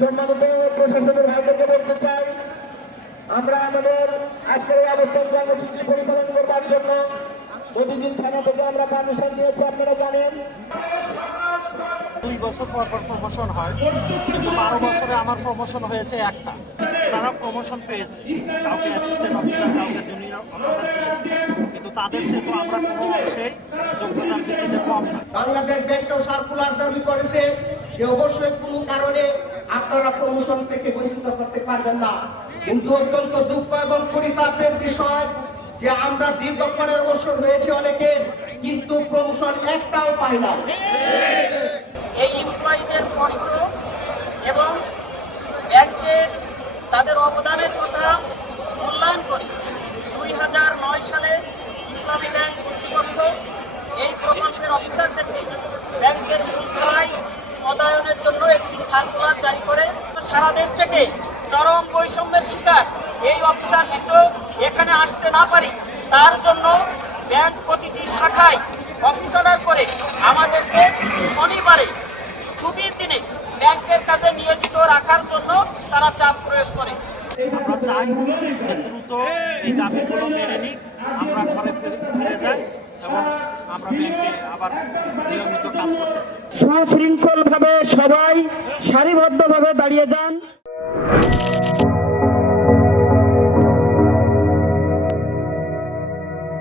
সম্মানিত প্রশাসনের ভাইদেরকে বলতে চাই, আমরা আমাদের আজকের এই অবস্থান কর্মসূচি পরিচালনা করবার জন্য প্রতিদিন থানা থেকে আমরা পারমিশন দিয়েছি, আপনারা জানেন। 2 বছর পর পর প্রমোশন হয়, কিন্তু 12 বছরে আমার প্রমোশন হয়েছে একটা। তারা প্রমোশন পেয়েছে, কাউকে অ্যাসিস্ট্যান্ট অফিসার, কাউকে জুনিয়র অফিসার পেয়েছে, কিন্তু তাদের সে তো আমরা কোনো অংশে যোগ্যতার ভিত্তিতে কম না। বাংলাদেশ ব্যাংকও সার্কুলার জারি করেছে যে অবশ্যই কোনো কারণে আপনারা প্রমোশন থেকে বঞ্চিত করতে পারবেন না। কিন্তু অত্যন্ত দুঃখ এবং পরিতাপের বিষয় যে আমরা দীর্ঘ 15 বছর হয়েছে অনেকের, কিন্তু প্রমোশন একটাও পাই না। এই এমপ্লয়ীদের কষ্ট এবং ব্যাংকের তাদের অবদানের কথা মূল্যায়ন করে 2009 সালে ইসলামী ব্যাংক কর্তৃপক্ষ এই প্রকল্পের অফিসারদেরকে ব্যাংকের মূল ছাড়াই সদায়নের জন্য একটি সার্কুলার জারি করে সারা দেশ থেকে চরম বৈষম্যের শিকার এই অফিসারবৃন্দ এখানে আসতে না পারি, তার জন্য ব্যাংক প্রতিটি শাখায় অফিস অর্ডার করে আমাদেরকে শনিবারে ছুটির দিনে ব্যাংকের কাছে নিয়োজিত রাখার জন্য তারা চাপ প্রয়োগ করে। আমরা চাই যে দ্রুত এই দাবিগুলো মেনে নিই, আমরা ঘরে ফিরে যাই এবং আমরা ব্যাংকে আবার নিয়মিত কাজ করতে চাই। সুশৃঙ্খলভাবে সবাই সারিবদ্ধভাবে দাঁড়িয়ে যান।